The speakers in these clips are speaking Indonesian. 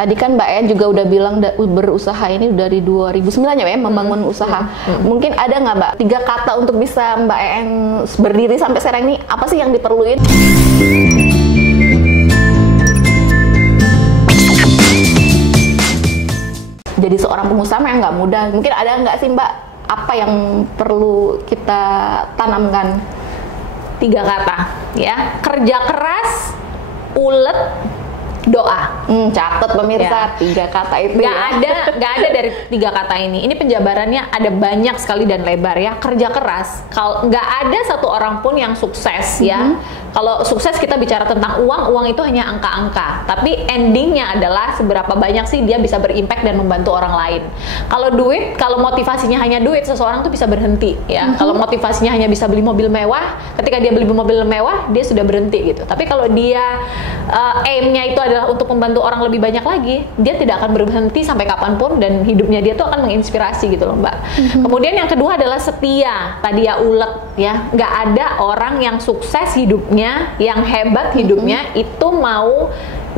tadi kan Mbak En juga udah bilang berusaha ini dari 2009 ya, membangun usaha. Mungkin ada nggak Mbak 3 kata untuk bisa Mbak En berdiri sampai sekarang ini, apa sih yang diperluin? Jadi seorang pengusaha yang nggak mudah. Mungkin ada nggak sih Mbak, apa yang perlu kita tanamkan? 3 kata ya, kerja keras, ulet, doa. Catat pemirsa, 3 kata itu. Nggak ada dari 3 kata ini. Ini penjabarannya ada banyak sekali dan lebar ya. Kerja keras. Kalau nggak ada satu orang pun yang sukses ya. Kalau sukses kita bicara tentang uang itu hanya angka-angka. Tapi endingnya adalah seberapa banyak sih dia bisa berimpact dan membantu orang lain. Kalau duit, kalau motivasinya hanya duit, seseorang tuh bisa berhenti ya. Kalau motivasinya hanya bisa beli mobil mewah, ketika dia beli mobil mewah dia sudah berhenti gitu. Tapi kalau dia aim-nya itu adalah untuk membantu orang lebih banyak lagi, dia tidak akan berhenti sampai kapanpun dan hidupnya dia tuh akan menginspirasi gitu loh Mbak. Kemudian yang kedua adalah setia. Tadi ya ulet ya, nggak ada orang yang sukses hidupnya, yang hebat hidupnya itu mau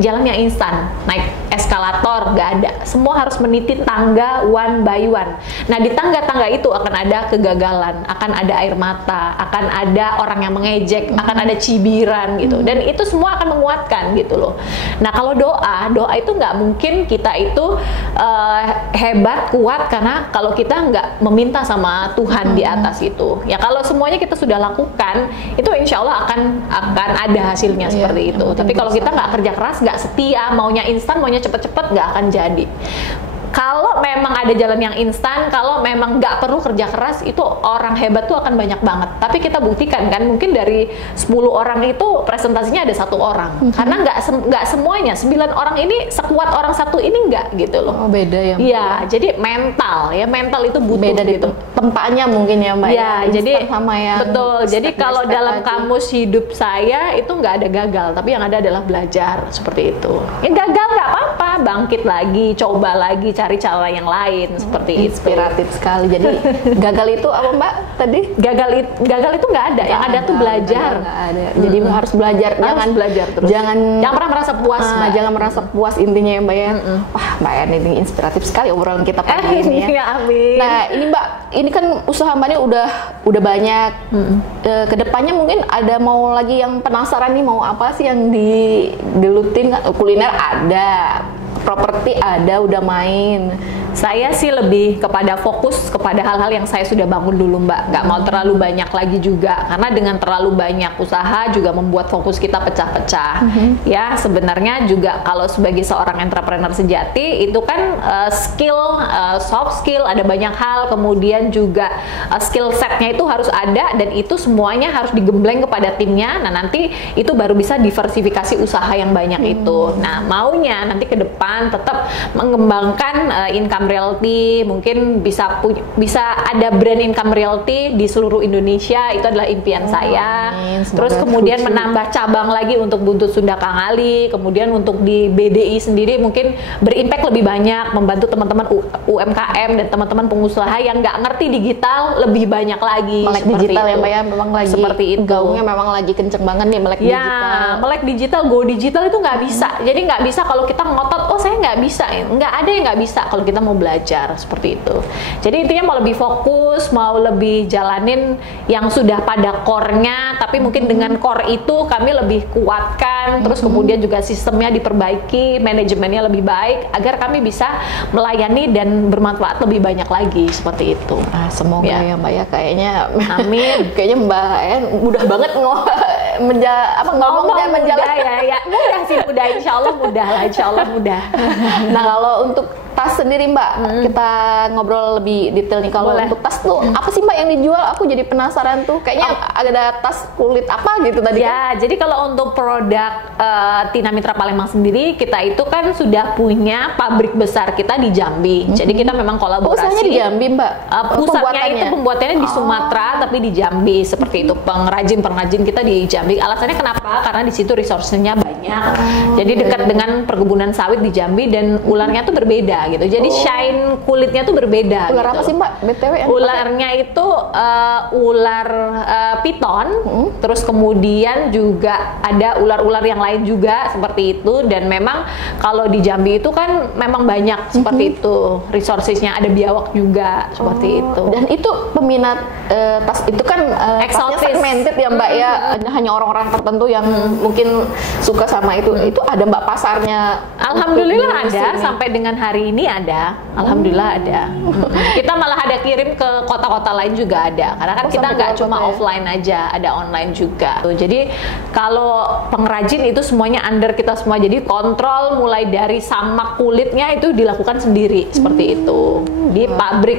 jalan yang instan, naik eskalator, nggak ada. Semua harus meniti tangga one by one. Nah di tangga-tangga itu akan ada kegagalan, akan ada air mata, akan ada orang yang mengejek, akan ada cibiran gitu. Dan itu semua akan menguatkan gitu loh. Nah kalau doa itu nggak mungkin kita itu hebat, kuat, karena kalau kita nggak meminta sama Tuhan di atas itu. Ya kalau semuanya kita sudah lakukan, itu insya Allah akan ada hasilnya seperti itu. Tapi kalau kita nggak kerja keras, nggak setia, maunya instan, maunya cepet-cepet, nggak akan jadi. Kalau memang ada jalan yang instan, kalau memang nggak perlu kerja keras, itu orang hebat tuh akan banyak banget. Tapi kita buktikan kan, mungkin dari 10 orang itu presentasinya ada 1 orang. Karena nggak semuanya, 9 orang ini sekuat orang 1 ini nggak gitu loh. Oh beda ya? Iya, jadi mental itu butuh beda gitu. Tempatnya mungkin ya Mbak ya. Jadi sama yang betul. Jadi kalau dalam kamus hidup saya itu nggak ada gagal, tapi yang ada adalah belajar seperti itu. Ya gagal nggak apa-apa, bangkit lagi, coba lagi, cari cara yang lain seperti inspiratif sekali. Jadi gagal itu apa Mbak tadi? Gagal itu nggak ada. Yang ada tuh belajar. Nggak ada. Jadi harus belajar. Jangan belajar terus. Jangan pernah merasa puas. Jangan merasa puas intinya ya Mbak ya. Wah Mbak En ini inspiratif sekali obrolan kita pagi ini ya. Ya amin. Nah ini Mbak, ini kan usaha Mbak ini udah banyak. Kedepannya mungkin ada mau lagi yang penasaran nih, mau apa sih yang digelutin? Kuliner ada, properti ada, udah main. Saya sih lebih kepada fokus kepada hal-hal yang saya sudah bangun dulu Mbak. Nggak mau terlalu banyak lagi juga, karena dengan terlalu banyak usaha juga membuat fokus kita pecah-pecah. Ya sebenarnya juga kalau sebagai seorang entrepreneur sejati itu kan skill, soft skill, ada banyak hal, kemudian juga skill setnya itu harus ada, dan itu semuanya harus digembleng kepada timnya. Nah nanti itu baru bisa diversifikasi usaha yang banyak itu. Nah maunya nanti ke depan tetap mengembangkan income realty, mungkin bisa ada brand income realty di seluruh Indonesia. Itu adalah impian saya. Terus kemudian menambah cabang lagi untuk Buntut Sunda Kang Ali, kemudian untuk di BDI sendiri mungkin berimpact lebih banyak, membantu teman-teman UMKM dan teman-teman pengusaha yang nggak ngerti digital lebih banyak lagi. Melek digital ya Mbak ya, memang lagi seperti itu. Gaungnya memang lagi kenceng banget nih melek digital. Melek digital, go digital itu nggak bisa. Jadi nggak bisa kalau kita ngotot, oh saya nggak bisa. Nggak ada yang nggak bisa kalau kita mau belajar seperti itu. Jadi intinya mau lebih fokus, mau lebih jalanin yang sudah pada core-nya, tapi mungkin dengan core itu kami lebih kuatkan, terus kemudian juga sistemnya diperbaiki, manajemennya lebih baik agar kami bisa melayani dan bermanfaat lebih banyak lagi seperti itu. Semoga ya Mbak ya, kayaknya amin. Kayaknya Mbak En mudah banget ngomong dan menjalankan ya. Mudah sih, mudah, insya Allah mudah. Nah kalau untuk tas sendiri Mbak, kita ngobrol lebih detail nih. Kalau untuk tas tuh apa sih Mbak yang dijual? Aku jadi penasaran tuh. Kayaknya ada tas kulit apa gitu tadi. Ya, jadi kalau untuk produk Tina Mitra Palembang sendiri, kita itu kan sudah punya pabrik besar kita di Jambi. Jadi kita memang kolaborasi. Usahanya di Jambi Mbak? Pusatnya itu pembuatannya di Sumatera, tapi di Jambi seperti itu. Pengrajin kita di Jambi. Alasannya kenapa? Karena di situ resource-nya banyak. Jadi dekat dengan perkebunan sawit di Jambi dan ularnya tuh berbeda gitu. Jadi shine kulitnya tuh berbeda. Ular gitu. apa sih Mbak? BTW yang Ularnya itu ular piton, terus kemudian juga ada ular-ular yang lain juga seperti itu. Dan memang kalau di Jambi itu kan memang banyak seperti itu, resourcesnya ada biawak juga seperti itu. Dan itu peminat tas itu kan tasnya segmented ya Mbak ya, hanya orang-orang tertentu yang mungkin suka sama itu. Itu ada Mbak pasarnya? Alhamdulillah ada, sampai dengan hari ini ada. Alhamdulillah ada. Kita malah ada kirim ke kota-kota lain juga ada. Karena kan kita nggak cuma offline aja, ada online juga. Jadi kalau pengrajin itu semuanya under kita semua. Jadi kontrol mulai dari samak kulitnya itu dilakukan sendiri seperti itu. Di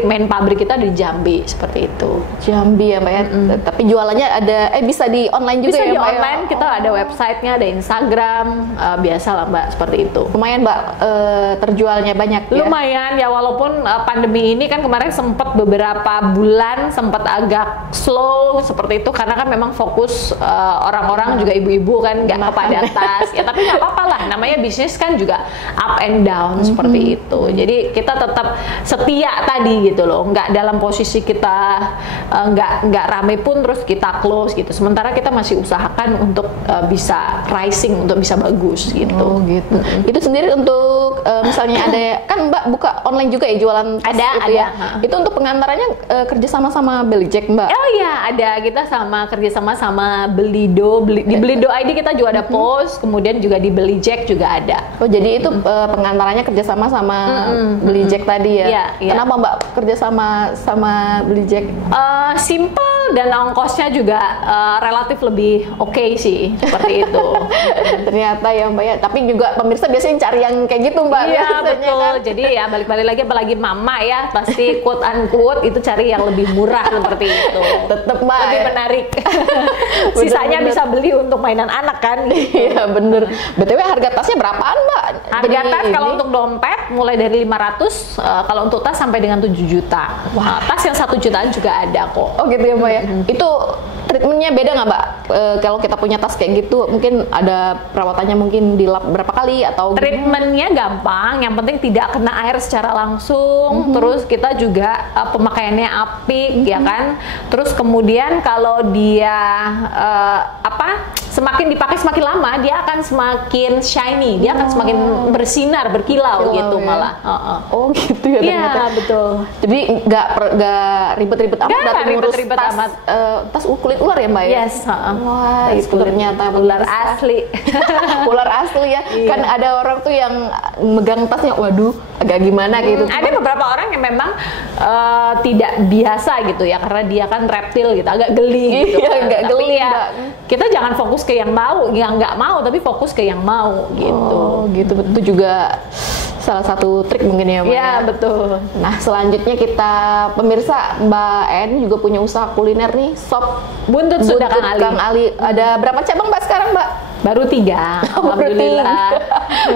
main pabrik kita di Jambi seperti itu. Jambi ya Mbak ya. Tapi jualannya ada bisa di online juga bisa ya Mbak? Bisa di online, kita ada websitenya, ada Instagram, biasa lah Mbak seperti itu. Lumayan Mbak terjualnya banyak ya? Lumayan ya, walaupun pandemi ini kan kemarin sempat beberapa bulan sempat agak slow seperti itu karena kan memang fokus orang-orang juga ibu-ibu kan nggak kepada tas ya, tapi nggak apa-apa lah, namanya bisnis kan juga up and down seperti itu. Jadi kita tetap setia tadi gitu loh, nggak dalam posisi kita nggak rame pun terus kita close gitu. Sementara kita masih usahakan untuk bisa rising, untuk bisa bagus gitu. Oh gitu. Itu sendiri untuk misalnya ada kan Mbak buka online juga ya jualan tas ada, itu ada. Ya. Itu untuk pengantarannya kerjasama sama Belijek Mbak? Oh iya ada, kita kerjasama sama Belido. Di Belido ID kita juga ada post, kemudian juga di Belijek juga ada. Oh jadi itu pengantarannya kerjasama sama Belijek tadi ya? Iya, iya. Kenapa Mbak kerjasama sama Belijek? Simple dan ongkosnya juga relatif lebih oke sih seperti itu. Ternyata ya Mbak ya, tapi juga pemirsa biasanya cari yang kayak gitu Mbak. Iya betul, kan? jadi ya balik-balik lagi apalagi mama ya, pasti quote unquote itu cari yang lebih murah seperti itu. Tetep Mbak lebih ya. menarik. Sisanya bisa beli untuk mainan anak kan. Iya bener. BTW harga tasnya berapaan Mbak? Harga tas kalau untuk dompet mulai dari 500, kalau untuk tas sampai dengan 7 juta. Wah. Tas yang 1 jutaan juga ada kok. Oh gitu ya Mbak ya. Itu treatmentnya beda nggak Mbak? Kalau kita punya tas kayak gitu, mungkin ada perawatannya mungkin dilap berapa kali atau? Treatmentnya gampang, yang penting tidak kena air secara langsung. Terus kita juga pemakaiannya apik, ya kan. Terus kemudian kalau dia semakin dipakai semakin lama, dia akan semakin shiny, dia akan semakin bersinar, berkilau gitu ya. Malah. Oh gitu ya ternyata. Iya betul. Jadi nggak ribet-ribet amat Nggak ribet-ribet amat. Tas kulit ular ya Mbak ya? Yes. Wah itu ternyata ular asli. Ular asli ya. Iya. Kan ada orang tuh yang megang tasnya, waduh agak gimana gitu. Ada beberapa orang yang memang tidak biasa gitu ya, karena dia kan reptil gitu, agak geli gitu. Iya, agak geli ya, Mbak. kita jangan fokus ke yang mau, yang nggak mau, tapi fokus ke yang mau gitu. Oh gitu, itu juga salah satu trik mungkin ya Mbak. Iya betul. Nah selanjutnya kita pemirsa, Mbak En juga punya usaha kuliner nih, Sop Buntut Sunda Kang Ali. Ada berapa cabang Mbak sekarang Mbak? Baru 3, alhamdulillah.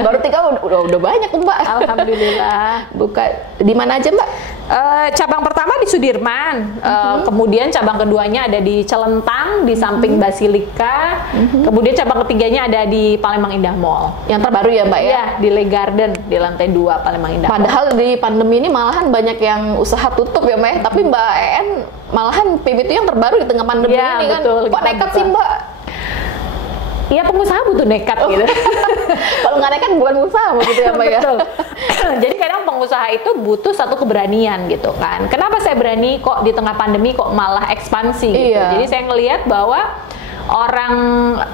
Baru 3 udah banyak tuh Mbak. Alhamdulillah. Buka di mana aja Mbak? Cabang pertama di Sudirman, kemudian cabang keduanya ada di Celentang di samping Basilika, kemudian cabang ketiganya ada di Palembang Indah Mall. Yang terbaru ya Mbak ya? Iya, di Le Garden di lantai 2 Palembang Indah Mall. Padahal di pandemi ini malahan banyak yang usaha tutup ya Mbak, tapi Mbak En malahan PB itu yang terbaru di tengah pandemi ya, ini betul, kan. Kok nekat sih Mbak? Iya, pengusaha butuh nekat gitu. Kalau nggak nekat bukan usaha gitu ya Mbak ya. Betul. Jadi kadang pengusaha itu butuh satu keberanian gitu kan. Kenapa saya berani kok di tengah pandemi kok malah ekspansi gitu. Iya. Jadi saya ngelihat bahwa orang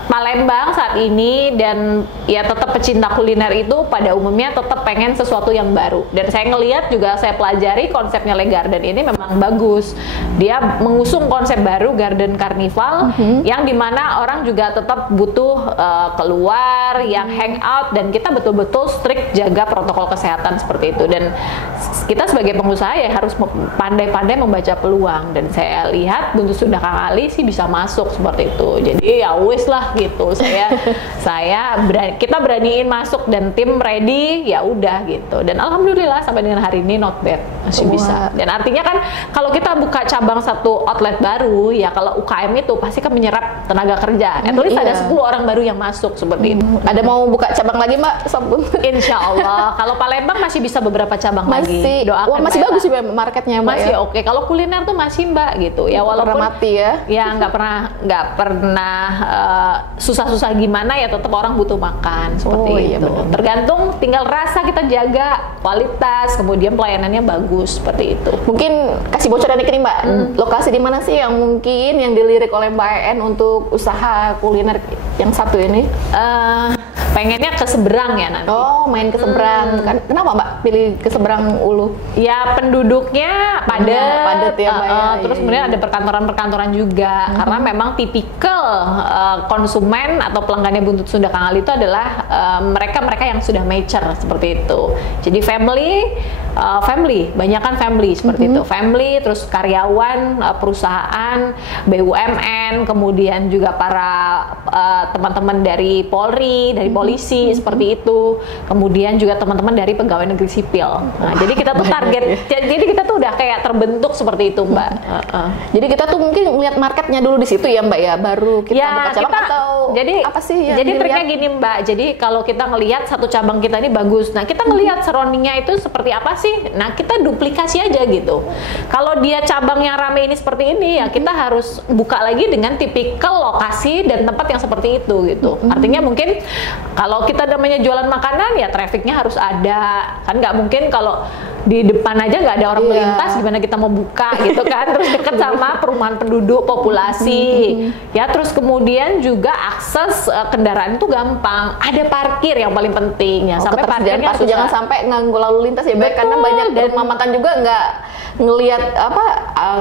Palembang saat ini dan ya tetap pecinta kuliner itu pada umumnya tetap pengen sesuatu yang baru. Dan saya ngelihat juga, saya pelajari konsepnya Le Garden ini memang bagus. Dia mengusung konsep baru Garden Carnival yang dimana orang juga tetap butuh keluar, yang hangout, dan kita betul-betul strict jaga protokol kesehatan seperti itu. Dan kita sebagai pengusaha ya harus pandai-pandai membaca peluang, dan saya lihat Buntut Sunda Kang Ali sih bisa masuk seperti itu. Jadi ya wis lah gitu. Kita beraniin masuk dan tim ready, ya udah gitu. Dan alhamdulillah sampai dengan hari ini not bad, masih bisa. Dan artinya kan kalau kita buka cabang satu outlet baru, ya kalau UKM itu pasti kan menyerap tenaga kerja. At least ada 10 orang baru yang masuk seperti itu. Ada mau buka cabang lagi Mbak? Insya Allah. Kalau Palembang masih bisa beberapa cabang lagi. Doakan masih bagus sih marketnya Mbak. Masih oke. Kalau kuliner tuh masih Mbak gitu. Ya walaupun mati ya. Ya nggak pernah susah-susah gimana, ya tetap orang butuh makan seperti itu. Bener. Tergantung, tinggal rasa kita jaga, kualitas, kemudian pelayanannya bagus seperti itu. Mungkin kasih bocoran dikit nih Mbak. Lokasi di mana sih yang mungkin yang dilirik oleh Mbak EN untuk usaha kuliner yang satu ini? Pengennya ke seberang ya nanti. Oh, main ke seberang. Kenapa Mbak pilih ke seberang Ulu? Ya penduduknya padat ya Mbak. Terus kemudian ada perkantoran-perkantoran juga. Karena memang tipikal konsumen atau pelanggannya Buntut Sunda Kang Ali itu adalah mereka-mereka yang sudah mature seperti itu. Jadi family, banyakan family seperti itu. Family, terus karyawan, perusahaan, BUMN, kemudian juga para teman-teman dari Polri, dari polisi seperti itu. Kemudian juga teman-teman dari pegawai negeri sipil. Nah, jadi kita tuh target, jadi kita tuh udah kayak terbentuk seperti itu, Mbak. Jadi kita tuh mungkin lihat marketnya dulu di situ ya, Mbak ya, baru kita buka cabang atau jadi apa sih yang jadi triknya gini, Mbak. Jadi kalau kita ngelihat satu cabang kita ini bagus, nah kita ngelihat surroundingnya itu seperti apa sih? Nah, kita duplikasi aja gitu. Kalau dia cabang yang rame ini seperti ini, ya kita harus buka lagi dengan tipikal lokasi dan tempat yang seperti itu gitu. Artinya mungkin kalau kita namanya jualan makanan, ya trafficnya harus ada. Kan nggak mungkin kalau di depan aja nggak ada orang melintas, gimana kita mau buka gitu kan. Terus dekat sama perumahan penduduk, populasi. Ya, terus kemudian juga akses kendaraan itu gampang. Ada parkir yang paling penting ya. Sampai parkirnya jangan sampai nganggu lalu lintas ya, Mbak. Karena banyak rumah makan juga nggak ngelihat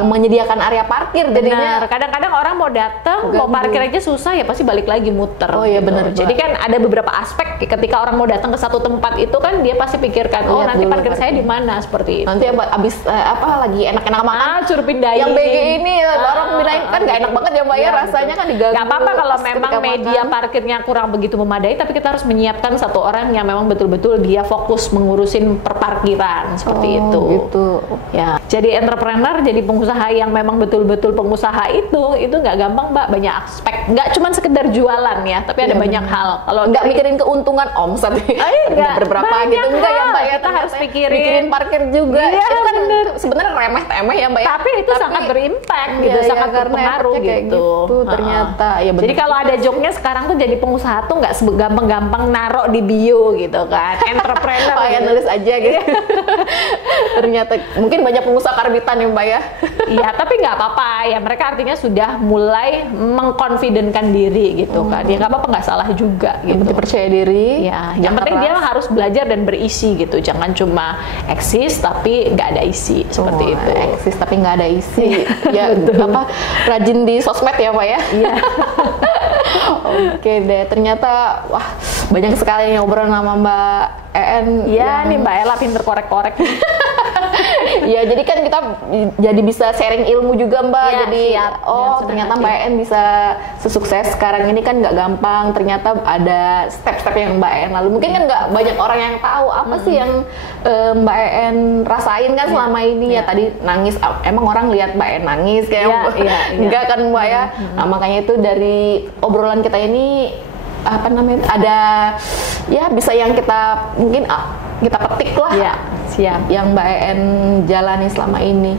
menyediakan area parkir. Jadinya kadang-kadang orang mau datang, mau parkir aja susah, ya pasti balik lagi muter. Oh iya, benar. Jadi kan ada beberapa aspek ketika orang mau datang ke satu tempat itu kan dia pasti pikirkan, oh nanti parkir saya di mana, seperti itu. Nanti abis lagi enak-enak makan, suruh pindahin. Yang BG ini orang pindahin kan nggak enak banget ya Mbak ya, rasanya kan diganggu. Nggak apa-apa kalau memang media parkirnya kurang begitu memadai, tapi kita harus menyiapkan satu orang yang memang betul-betul dia fokus mengurusin perparkiran seperti itu. Gitu. Ya, jadi entrepreneur, jadi pengusaha yang memang betul-betul pengusaha itu nggak gampang Mbak, banyak aspek. Nggak cuma sekedar jualan ya, tapi ada banyak hal. Kalau nggak mikirin keuntungan omset berapa gitu, enggak ya Mbak ya, kita harus mikirin parkir juga. Iya, itu kan sebenarnya remeh-temeh ya Mbak ya. Tapi itu sangat berimpact gitu, sangat berpengaruh gitu. Ternyata ya bener. Jadi kalau ada joke-nya sekarang tuh jadi pengusaha tuh nggak gampang-gampang narok di bio gitu kan. Entrepreneur. Ya nulis aja gitu. Ternyata mungkin banyak pengusaha karbitan ya Mbak ya. Iya, tapi nggak apa-apa ya, mereka artinya sudah mulai mengkonfidenkan diri gitu kan. Ya nggak apa-apa, nggak salah juga gitu. Percaya diri. Ya, yang penting dia harus belajar dan berisi gitu. Jangan cuma eksis tapi nggak ada isi seperti itu. Eksis tapi nggak ada isi. Ya rajin di sosmed ya Pak ya. Iya. Oke deh, ternyata wah banyak sekali yang ngobrol sama Mbak EN. Iya nih Mbak Ella pinter korek-korek. Ya jadi kan kita jadi bisa sharing ilmu juga Mbak. Ya, jadi ternyata Mbak EN bisa sesukses sekarang ini kan nggak gampang. Ternyata ada step-step yang Mbak EN lalu. Mungkin kan nggak banyak orang yang tahu apa sih yang Mbak EN rasain kan selama ini. Ya tadi nangis, emang orang lihat Mbak EN nangis kayak enggak kan Mbak ya. Nah makanya itu dari obrolan kita ini ada ya bisa yang kita mungkin kita petik lah ya, siap yang Mbak EN jalani selama ini.